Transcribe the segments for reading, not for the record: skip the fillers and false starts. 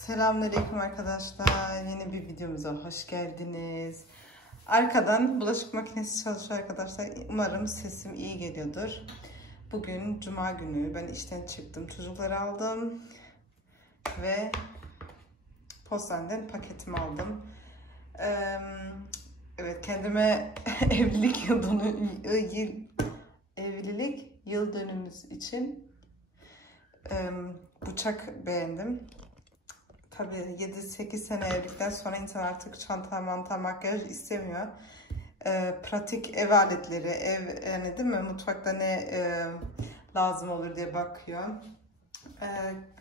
Selamünaleyküm arkadaşlar. Yeni bir videomuza hoş geldiniz. Arkadan bulaşık makinesi çalışıyor arkadaşlar. Umarım sesim iyi geliyordur. Bugün Cuma günü. Ben işten çıktım. Çocukları aldım. Ve postaneden paketimi aldım. Evet, kendime evlilik yıl dönümümüz için bıçak beğendim. Tabii 7-8 sene evlilikten sonra insan artık çanta, manta, makyaj istemiyor. Pratik ev aletleri, yani değil mi? Mutfakta ne lazım olur diye bakıyor.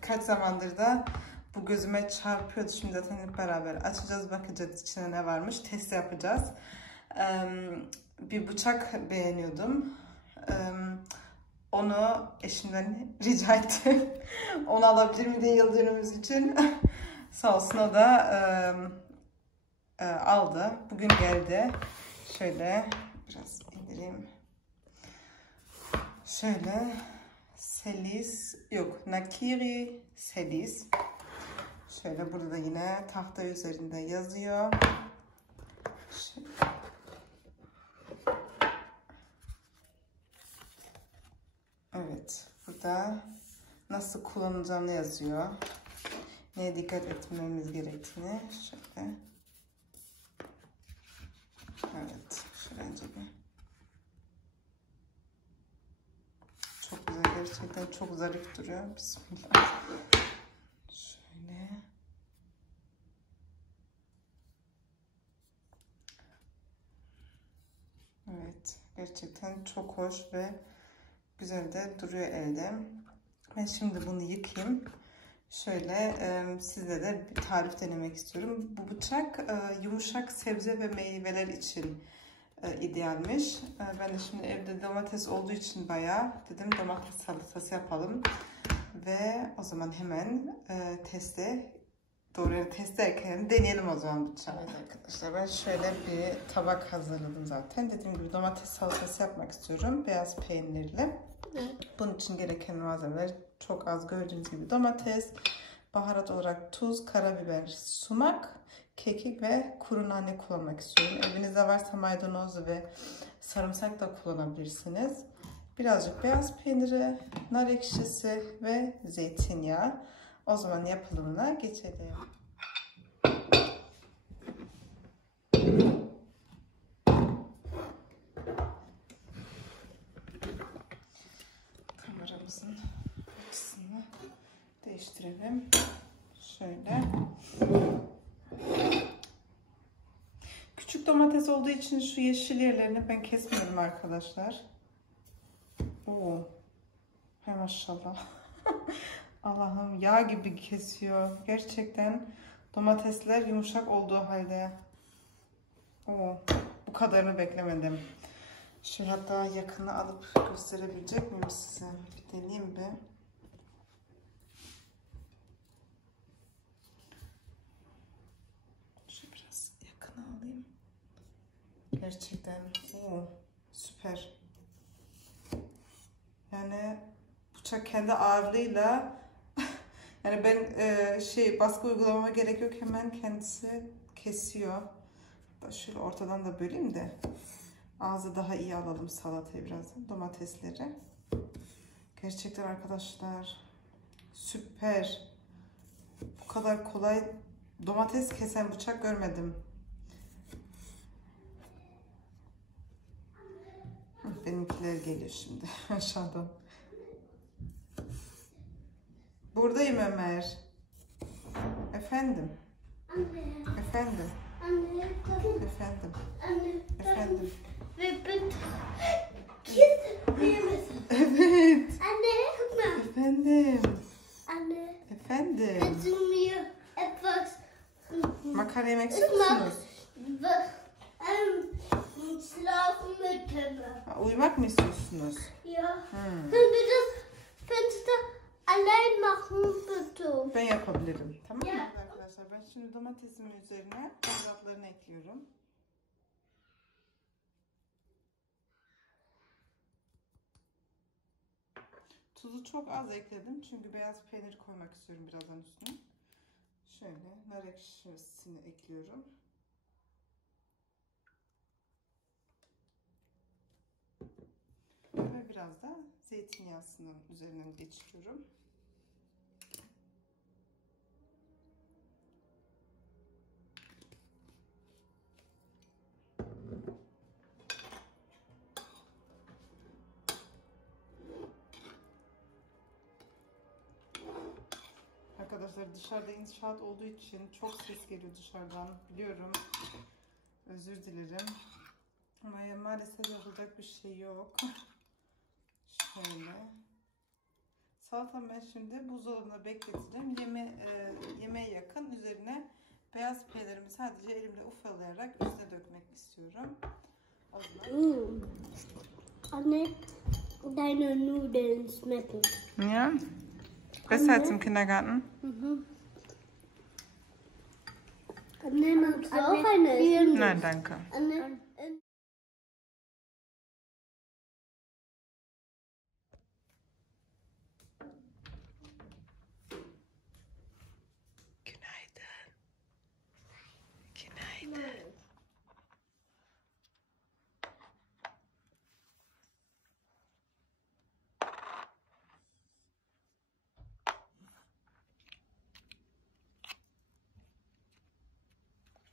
Kaç zamandır da bu gözüme çarpıyordu. Şimdi zaten hep beraber açacağız, bakacağız içine ne varmış, test yapacağız. Bir bıçak beğeniyordum. Onu eşimden rica ettim. Onu alabilir mi diye yıl dönümümüz için. Sağ olsun o da aldı. Bugün geldi. Şöyle biraz indireyim. Şöyle Nakiri Selis. Şöyle burada da yine tahta üzerinde yazıyor. Şöyle. Evet, burada nasıl kullanacağını yazıyor. Neye dikkat etmemiz gerektiğini. Şöyle. Evet, şöyle bir. Çok güzel, gerçekten çok zarif duruyor. Bismillah. Şöyle. Evet, gerçekten çok hoş ve güzel de duruyor elde. Ben şimdi bunu yıkayayım. Şöyle size de bir tarif denemek istiyorum. Bu bıçak yumuşak sebze ve meyveler için idealmiş. Ben de şimdi evde domates olduğu için bayağı dedim domates salatası yapalım. Ve o zaman hemen teste ederken deneyelim o zaman bıçağı. Evet arkadaşlar, ben şöyle bir tabak hazırladım zaten. Dediğim gibi domates salatası yapmak istiyorum. Beyaz peynirli. Bunun için gereken malzemeler çok az, gördüğünüz gibi domates, baharat olarak tuz, karabiber, sumak, kekik ve kuru nane kullanmak istiyorum. Evinizde varsa maydanoz ve sarımsak da kullanabilirsiniz. Birazcık beyaz peyniri, nar ekşisi ve zeytinyağı. O zaman yapılımına geçelim. Kameramızın açısını değiştirelim. Şöyle. Küçük domates olduğu için şu yeşil yerlerini ben kesmiyorum arkadaşlar. Oo. Hay maşallah. Allah'ım, yağ gibi kesiyor. Gerçekten domatesler yumuşak olduğu halde. Oo. Bu kadarını beklemedim. Şöyle hatta yakını alıp gösterebilecek miyim size? Bir deneyeyim bir. Şöyle biraz yakını alayım. Gerçekten süper. Yani bıçak kendi ağırlığıyla yani ben baskı uygulamama gerek yok, hemen kendisi kesiyor. Şöyle ortadan da böleyim de ağzı daha iyi alalım salatayı, birazdan domatesleri. Gerçekten arkadaşlar süper. Bu kadar kolay domates kesen bıçak görmedim. Benimkiler geliyor şimdi aşağıdan. Buradayım Ömer. Efendim. Anne. Efendim. Anne. Efendim. Anne. Efendim. Ve ben misin? Evet. Anne, guck mal. Efendim. Anne. Efendim. Kannst du mir etwas Makarna yemek istiyor musunuz? Schlafen mit Pille. Uyumak mı istiyorsunuz? Ja. Können wir das Fenster allein machen, bitte? Ben yapabilirim. Tamam mı Ya. arkadaşlar? Ben şimdi domatesimin üzerine baharatlarını ekliyorum. Tuzu çok az ekledim çünkü beyaz peynir koymak istiyorum birazdan üstüne. Şöyle nar ekşisini ekliyorum. Ve biraz da zeytinyağısının üzerinden geçiriyorum. Arkadaşlar dışarıda inşaat olduğu için çok ses geliyor dışarıdan, biliyorum. Özür dilerim. Ama maalesef yapacak bir şey yok. Şöyle. Salatamı ben şimdi buzdolabına bekleteceğim. Yemeğe yakın üzerine beyaz peynirimi sadece elimle ufalayarak üstüne dökmek istiyorum. O zaman... Anne, deine Nudeln schmecken. Ja? Besser als im Kindergarten? Mhm. Anne, magst du auch eine essen? Nein, danke. Anne, Günaydın. Günaydın.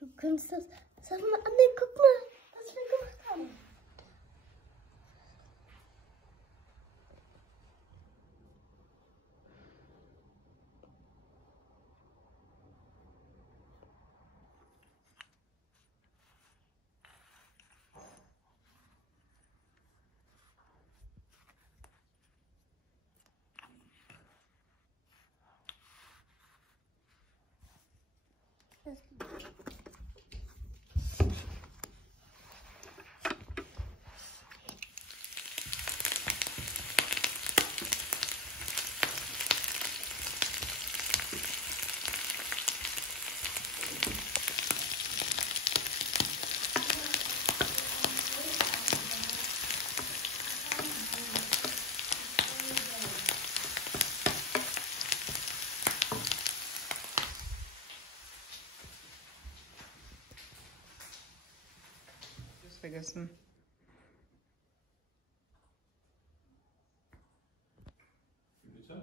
du kannst das. Sag mal, Anne, guck mal, was wir gemacht haben. Vergessen. Bitte?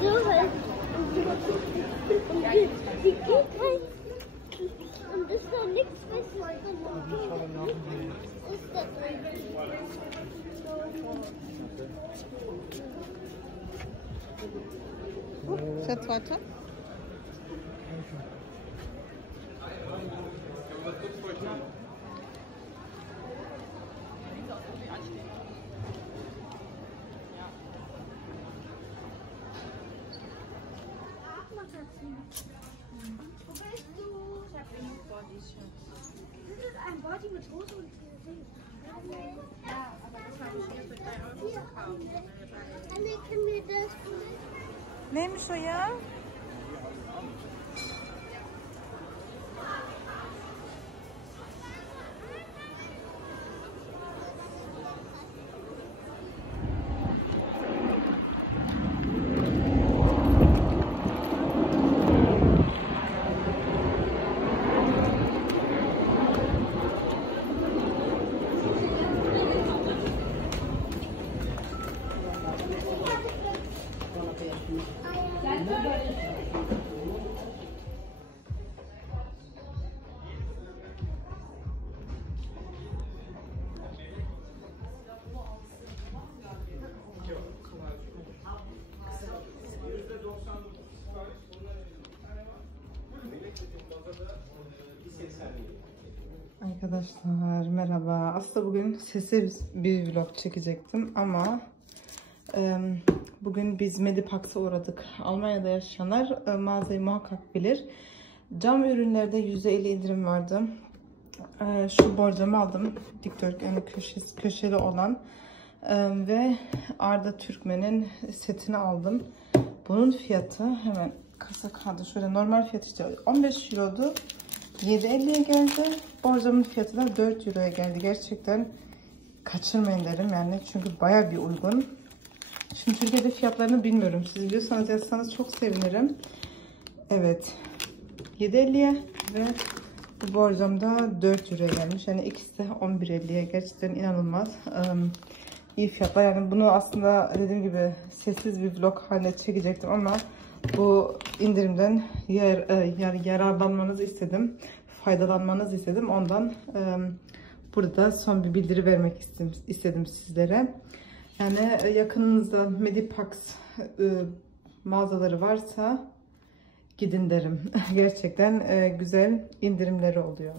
so halt. Die geht halt. Und ist da nichts, was ist da drin? Schatz, weiter. Ein Body mit Hose und ja, aber das habe ich erst mit €3 gekauft. Anne, können wir das? Neymiş o ya? Arkadaşlar merhaba. Aslında bugün sessiz bir vlog çekecektim ama bugün biz Medipax'a uğradık. Almanya'da yaşayanlar mağazayı muhakkak bilir. Cam ürünlerde %50 indirim vardı. Şu borcamı aldım. Dikdörtgen köşeli olan ve Arda Türkmen'in setini aldım. Bunun fiyatı hemen kasa kağıdı şöyle normal fiyatı işte 15 eurodu. 7.50'ye geldi. Borcamın fiyatı da 4 euroya geldi. Gerçekten kaçırmayın derim yani. Çünkü baya bir uygun. Şimdi Türkiye'de fiyatlarını bilmiyorum. Siz biliyorsanız yazsanız çok sevinirim. Evet. 7.50'ye ve bu borcam da 4 euroya gelmiş. Yani ikisi de 11.50'ye. Gerçekten inanılmaz. İyi fiyatlar. Yani bunu aslında dediğim gibi sessiz bir vlog haline çekecektim ama bu indirimden yararlanmanızı istedim. Faydalanmanızı istedim. Ondan burada son bir bildiri vermek istedim sizlere. Yani yakınınızda Medipax mağazaları varsa gidin derim. Gerçekten güzel indirimleri oluyor.